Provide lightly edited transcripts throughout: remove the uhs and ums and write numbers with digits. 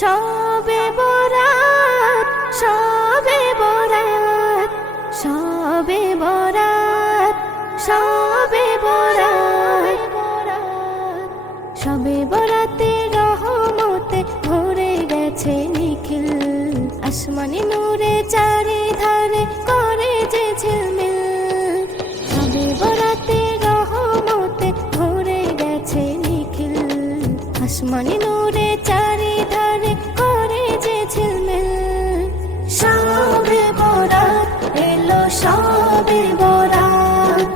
শবে বরাত, শবে বরাত, শবে বরাত, শবে বরাত, শবে বরাতে রহমতে ভরে গেছে নিখিল, আসমানি নূরে চারিধারে করে যে ঝিলমিল। শবে বরাতে রহমতে ভরে গেছে নিখিল, আসমানি নূরে চারিধারে করে যে ঝিলমিল। শবে বরাত এলো, শবে বরাত,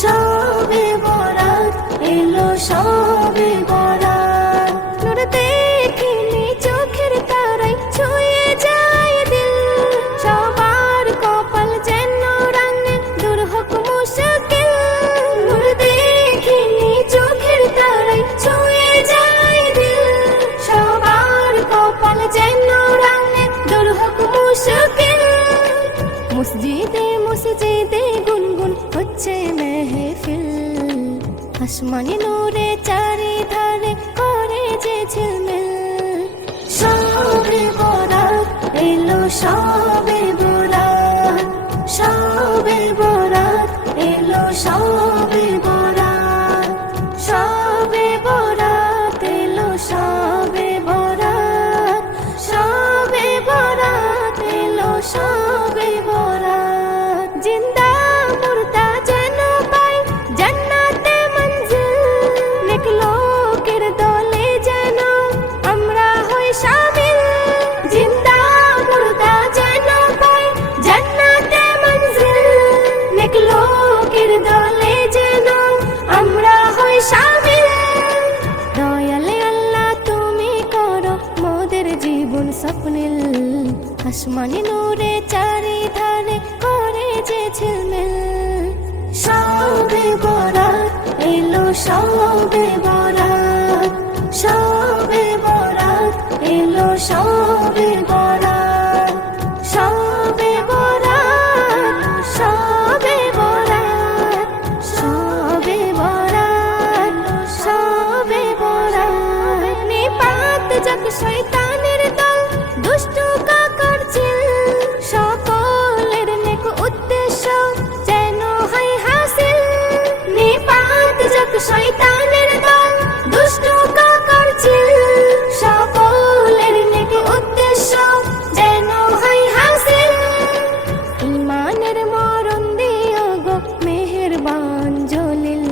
শবে বরাত এলো, শবে বরাত। নূর দেখিনি চোখের তারায় ছুঁয়ে যায় দিল, সবার কপাল যেন রাঙে দূর হোক মুশকিল। নূর দেখিনি চোখের তারায় ছুঁয়ে যায় দিল, সবার কপাল যেন রাঙে দূর হোক মুশকিল। মসজিদে মসজিদে গুনগুন হচ্ছে মেহফিল, আসমানি নূরে চারিধারে করে যে ঝিলমিল। শবে বরাত এলো, শবে বরাত, শবে বরাত এলো, শবে বরাত, শবে বরাত এলো, শবে বরাত, শবে বরাত এলো, শবে বরাত। জিন্দা মুর্দা যেন পাই জান্নাতে মঞ্জিল, নেক লোকের দলে যেন আমরা হই শামিল। জিন্দা মুর্দা যেন পাই জান্নাতে মঞ্জিল, নেক লোকের দলে যেন আমরা হই শামিল। দয়ালে আল্লাহ তুমি করো মোদের জীবন স্বপ্নিল, আসমানি নূরে চারিধারে করে যে ঝিলমিল। শবে বরাত এলো, শবে বরাত, শবে বরাত এলো, শবে বরাত, শবে বরাত, শবে বরাত, শবে বরাত, শবে বরাত। নিপাত যাক শয়তানের দল দুষ্ট কাকরচিল, সকলের নেক উদ্দেশ্য যেন হয় হাসিল। নিপাত যাক শয়তানের দল দুষ্ট কাকরচিল, সকলের নেক উদ্দেশ্য যেন হয় হাসিল। ঈমানের মরণ দিও গো মেহেরবান জলিল,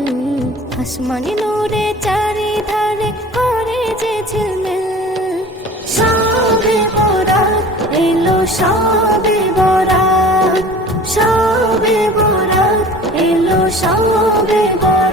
আসমানি নূরে চারিধারে করে যে ঝিলমিল। শবে বরাত এলো, শবে বরাত, শবে বরাত এলো, শবে বরাত।